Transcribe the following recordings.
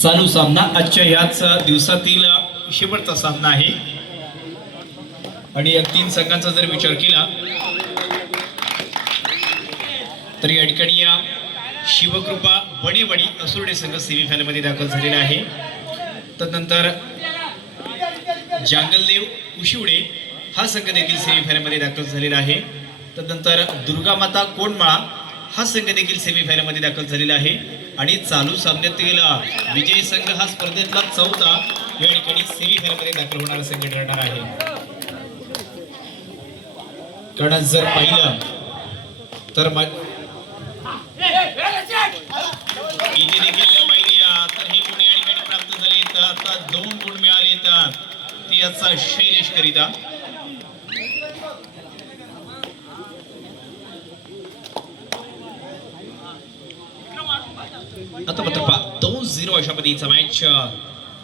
चालू सामना आजच्या याच दिवसातील शेवटचा सामना आहे आणि या तीन संघांचा जर विचार केला तर या ठिकाणी या शिवकृपा बणेवाडी असुर्डे संघ सेमीफायनल मध्ये दाखल झालेला आहे। तदनंतर जांगलदेव उशिवडे हा संघ देखील सेमीफायनल मध्ये दाखल झालेला आहे। तदनंतर दुर्गामाता कोंडमाळा हा संघ देखील सेमीफायनल मध्ये दाखल झालेला आहे आणि चालू सामन्यातील विजयी संघ हा स्पर्धेतला चौथा या ठिकाणी सेमीफायनल मध्ये दाखल होणारा संघ ठरणार आहे। कारण जर पाहिलं तर इथे देखील पाहिलं तर हे गुण या ठिकाणी प्राप्त झाले तर आता 2 गुण मिळाले तर ते याचा शैलेश करिता आता मात्र 2-0 अशा पद्धतीचा मॅच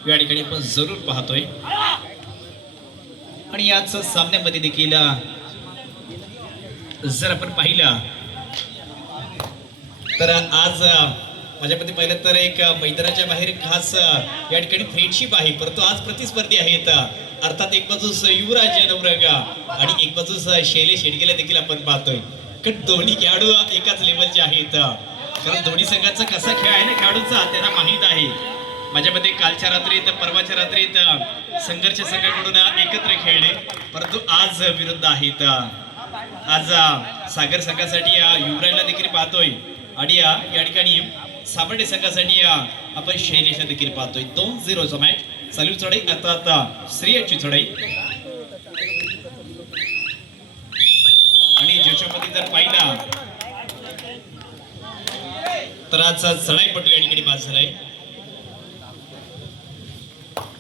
या ठिकाणी आपण जरूर पाहतोय आणि याच सामन्यामध्ये देखील जर आपण पाहिलं तर आज माझ्या मते पाहिलं तर एक मैदानाच्या बाहेर खास या ठिकाणी फ्रेंडशिप आहे, परंतु आज प्रतिस्पर्धी आहेत। अर्थात एक बाजूस युवराज नवरंगा आणि एक बाजूस शैलेश हेडगेला देखील आपण पाहतोय कारण दोन्ही खेळाडू एकाच लेवलचे आहेत। कारण दोन्ही संघाचा कसा खेळ आहे ना खेळाडूंचा त्यांना माहित आहे। माझ्या मते कालच्या रात्रीत परवाच्या रात्रीत संघर्ष संघाकडून एकत्र खेळले, परंतु आज विरुद्ध आहेत। आज सागर संघासाठी युवराजला देखील पाहतोय आणि या ठिकाणी साबर्डे संघासाठी आपण शैलेशला देखील पाहतोय। 2-0 चा मॅच चालू चढाई आता श्रेयसची चढाई आणि ज्याच्यामध्ये जर पाहिला तर आज चढाईपटू या ठिकाणी बाद झालाय।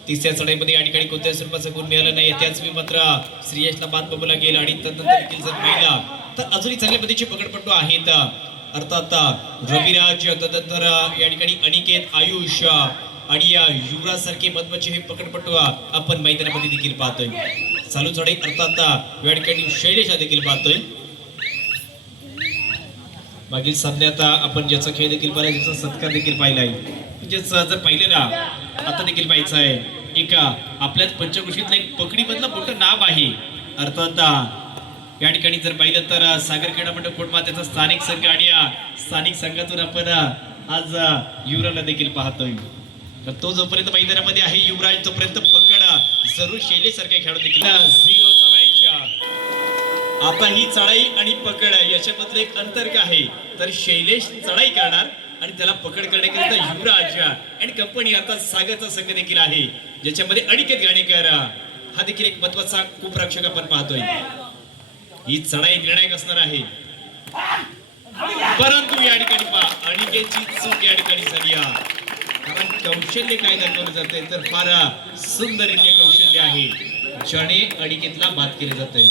तिसऱ्या चढाईमध्ये या ठिकाणी कोणत्याही स्वरूपाचा गुण मिळाला नाही, त्याच मात्र श्रेयसला बाद बबला गेला आणि तदनंतर देखील जर पाहिला तर अजूनही चांगल्या पद्धतीचे पकडपट्टू आहेत। अर्थात रविराज तदनंतर या ठिकाणी अनिकेत आयुष आणि युवराज सारखे महत्वाचे हे पकडपट्टू आपण मैदानामध्ये देखील पाहतोय। चालू चढाई अर्थात या ठिकाणी शैलेशला देखील पाहतोय। मागील सामन्यात आपण ज्याचा खेळ देखील पाहिला ज्याचा सत्कार देखील पाहिला आहे, म्हणजेच जर पाहिलं ना आता देखील पाहायचं आहे एक आपल्याच पंचकृषीतलं एक पकडी मधलं मोठं नाव आहे। अर्थात या ठिकाणी जर पाहिलं तर सागर क्रीडा मंडळ कोंडमाळा त्याचा स्थानिक संघ आणि स्थानिक संघातून आपण आज युवराजला देखील पाहतोय। तर तो जोपर्यंत मैदानामध्ये आहे युवराज तोपर्यंत पकड जरूर शैलेश सारख्या खेळाडू देखील 0 चा मॅच। आता ही चढाई आणि पकड याच्यामधलं एक अंतर काय आहे तर शैलेश चढाई करणार आणि त्याला पकड करण्याकरिता युवराज आणि कंपनी अर्थात सागरचा संघ देखील आहे ज्याच्यामध्ये अनिकेत गाणेकर हा देखील एक महत्वाचा खूप रक्षक आपण पाहतोय। ही चढाई निर्णायक असणार आहे, परंतु या ठिकाणी पहा अनिकेतची चूक या ठिकाणी झाली कारण कौशल्य काय दाखवलं जाते तर फार सुंदर इथे कौशल्य आहे ज्याने अनिकेतला बाद केले जाते।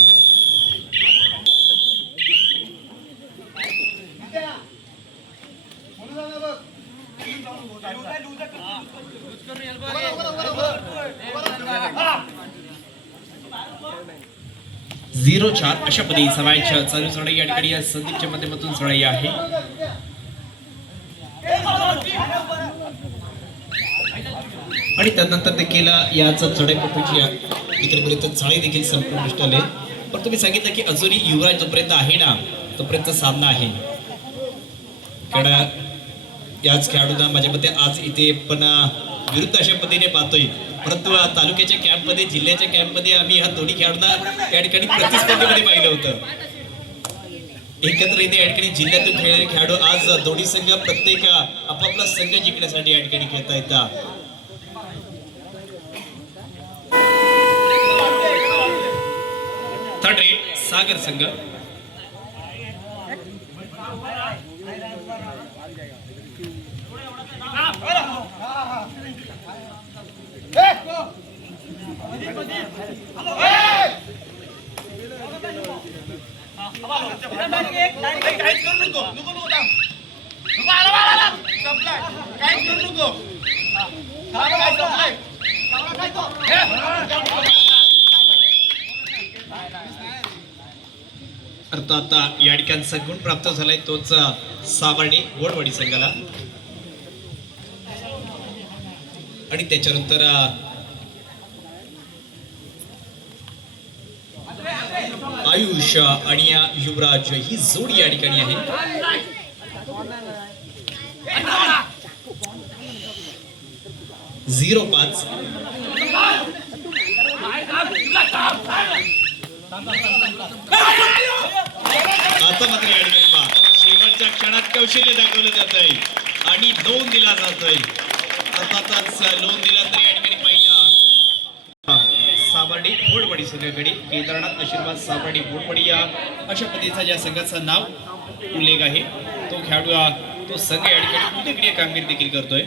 झिरो 4 अशा पद्धतीचा मॅच चालू चढाई या ठिकाणी संदीपच्या माध्यमातून चढाई आहे आणि त्यानंतर देखील याच चढाईपटूची इकडपर्यंत चढाई देखील संपूर्ण आले। पण तुम्ही सांगितलं की अजूनही युवराज जोपर्यंत आहे ना तोपर्यंत सामना आहे कारण याच खेळाडूंना माझ्या मते आज इथे पण विरुद्ध अशा पद्धतीने पाहतोय, परंतु तालुक्याच्या कॅम्प मध्ये जिल्ह्याच्या कॅम्प मध्ये आम्ही ह्या दोन्ही खेळाडूंना त्या ठिकाणी प्रतिस्पर्धेमध्ये पाहिलं होतं। एकत्र इथे या ठिकाणी जिल्ह्यातून खेळणारे खेळाडू आज दोन्ही संघ प्रत्येक आपापला संघ जिंकण्यासाठी या ठिकाणी खेळता येतात। थर्ड रेट सागर संघ अर्थात या ठिकाणचा गुण प्राप्त झालाय तोच सावर्णे गोडवाडी संघाला। आणि त्याच्यानंतर आयुष आणि युवराज ही जोडी या ठिकाणी आहे. झिरो 5 आता मात्र या ठिकाणी पहा शेवटच्या क्षणात कौशल्य दाखवलं जात आहे आणि लोन दिला जातोय. अर्थातच लोन दिला तर या ठिकाणी पहिला सावर्डी बोडवडी संघाकडे केदारनाथ आशीर्वाद सावर्डी बोडवडी या अशा पद्धतीचा ज्या संघाचं नाव उल्लेख आहे तो खेळाडू तो संघ या ठिकाणी उल्लेखनीय कामगिरी देखील करतोय.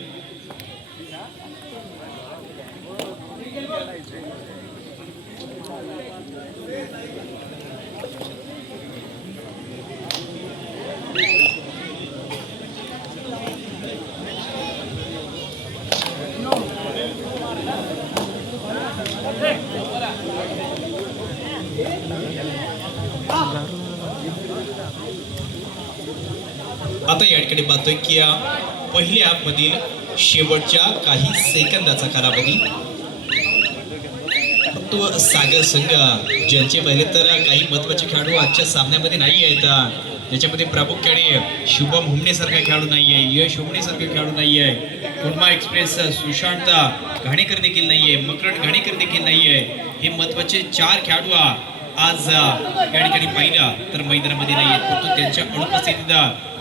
आता या ठिकाणी पाहतोय की पहिल्या मधील शेवटच्या काही सेकंदाचा कालावधी तो सागर संघ ज्यांचे पहिले तर काही महत्वाचे खेळाडू आजच्या सामन्यामध्ये नाही आहेत. ज्याच्यामध्ये प्रामुख्याने शुभम हुमणे सारखा खेळाडू नाही आहे, यश हुमणे सारखा खेळाडू नाही आहे, कुर्मा एक्सप्रेस सुशांत घाणेकर देखील नाही आहे, मकरंद घाणेकर देखील नाही आहे. हे महत्वाचे 4 खेळाडू आज या ठिकाणी पाहिला तर मैदानामध्ये नाही आहेत, परंतु त्यांच्या अनुपस्थितीत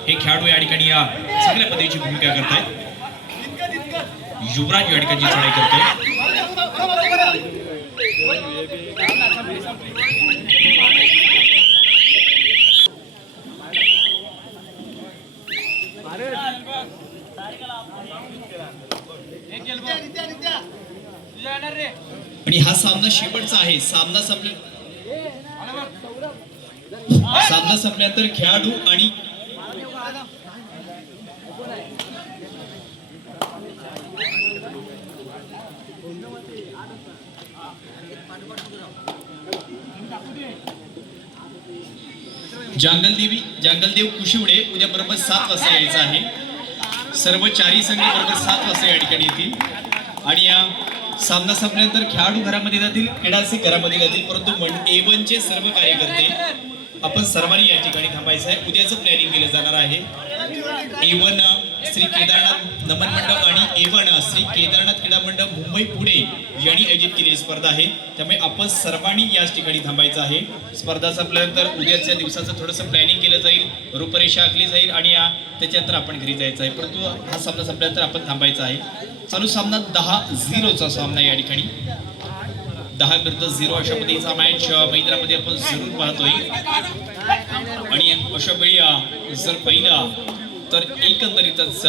हे खेळाडू या ठिकाणी चांगल्या पद्धतीची भूमिका करतायत. युवराज या ठिकाणी चढाई करतोय. आणि हा सामना शेवटचा आहे. सामना संपल्यानंतर खेळाडू आणि जंगलदेव कुशिवडे उद्या बरोबर 7 वाजता यायचं आहे. सर्व 4 संघ बरोबर 7 वाजता या ठिकाणी येतील आणि या सामना संपल्यानंतर खेळाडू घरामध्ये जातील, क्रीडासी घरामध्ये जातील, परंतु A1 चे सर्व कार्यकर्ते आपण सर्वांनी या ठिकाणी थांबायचं आहे. उद्याचं प्लॅनिंग केलं जाणार आहे. A1 श्री केदारनाथ नमन मंडळ आणि A1 श्री केदारनाथ क्रीडा मंडळ मुंबई पुणे यांनी आयोजित केलेली स्पर्धा आहे. त्यामुळे आपण सर्वांनी याच ठिकाणी थांबायचं आहे. स्पर्धा संपल्यानंतर उद्याच्या दिवसाचं थोडंसं प्लॅनिंग केलं जाईल, रूपरेषा आखली जाईल आणि त्याच्यानंतर आपण घरी जायचं आहे. परंतु हा सामना संपल्यानंतर आपण थांबायचं आहे. चालू सामना 10-0चा सामना या ठिकाणी 10-0 अशा पद्धतीचा मॅच मैदानामध्ये आपण जरूर पाहतोय. आणि अशा वेळी जर पहिला तर एकंदरीतच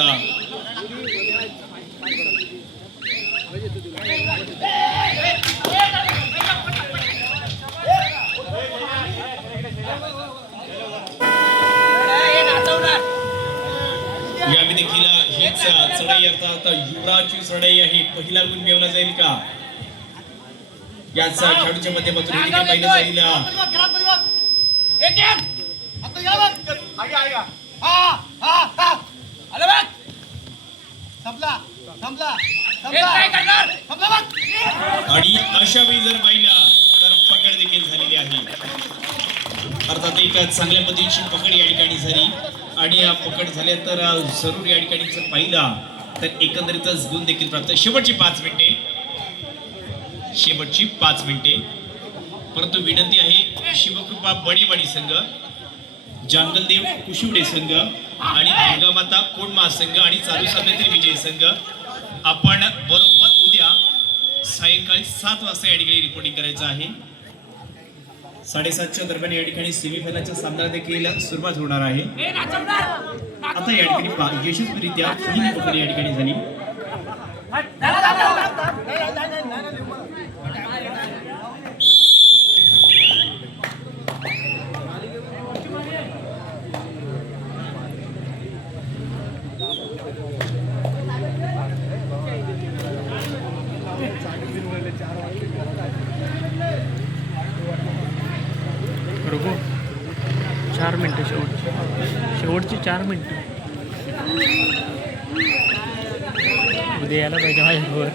यावेळी देखील हीच चढाई अर्थात युवराजची चढाई आहे. पहिला गुण मिळवला जाईल का याच खेळाडूच्या माध्यमातून देखील पाहिलं जाईल. आणि अशा वेळी जर पाहिला तर पकड देखील झालेली आहे. अर्थात एक चांगल्या पद्धतीची पकड या ठिकाणी झाली आणि पकड झाल्या तर जरूर या ठिकाणी जर पाहिला तर एकंदरीतच गुण देखील प्राप्त. शेवटची 5 मिनिटे परंतु विनंती आहे शिवकृपा बडेवाडी संघ, जंगलदेव कुशिवडे संघ आणि दुर्गामाता कोंडमा संघ आणि चालू सामन्यातील विजय संघ आपण बरोबर उद्या सायंकाळी 7 वाजता या ठिकाणी रिपोर्टिंग करायचं आहे. 7:30च्या दरम्यान या ठिकाणी सेमीफायनलच्या सामन्याला देखील सुरुवात होणार आहे. आता या ठिकाणी यशस्वीरित्या पहिली पकड या ठिकाणी झाली. रुको 4 मिनटं शेवटची 4 मिनटं उद्या यायला पाहिजे माझ्याबरोबर.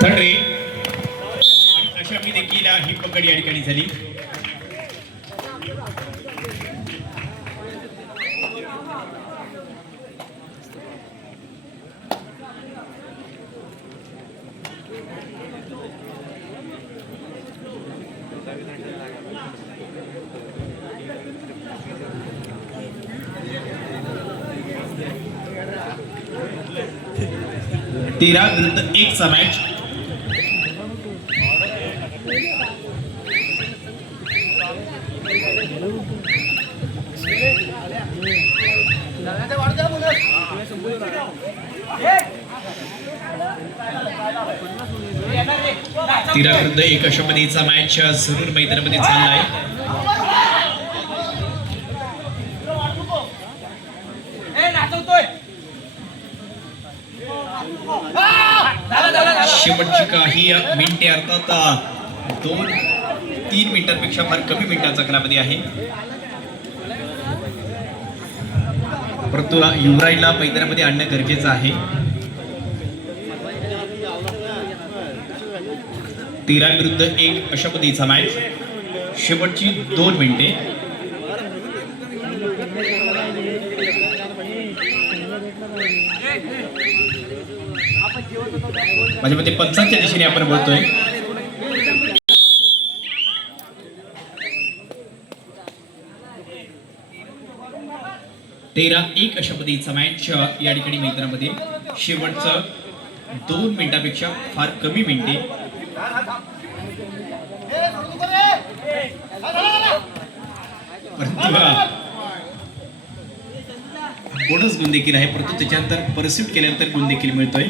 थंडरे आणि अशा मी देखील ही पकड या ठिकाणी झाली. तेरा विरुद्ध 1 चा मॅच. तेरा विरुद्ध 1 अशा पद्धतीचा मॅच जरूर मैदानामध्ये चाललाय. शेवटची काही मिनिटे अर्थात 2-3 मिनिटांपेक्षा फार कमी मिनिटांचा कालावधी आहे. परंतु युवराजला मैदानामध्ये आणणं गरजेचं आहे. 13 विरुद्ध 1 अशा पद्धतीचा मॅच. शेवटची 2 मिनिटे. माझ्या मते पंचांच्या दिशेने आपण बोलतोय. तेरा 1 अशा पद्धतीचा मॅच या ठिकाणी मैदानामध्ये. शेवटचं 2 मिनिटांपेक्षा फार कमी मिनिटे. बोनस गुण देखील आहे, परंतु त्याच्यानंतर परस्यूट केल्यानंतर गुण देखील मिळतोय.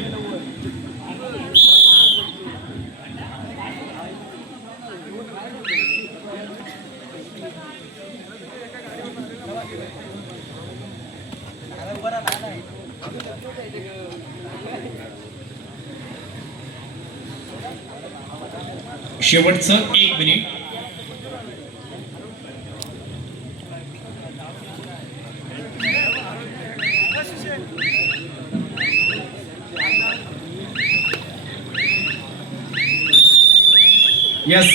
शेवटचं 1 मिनिट. यस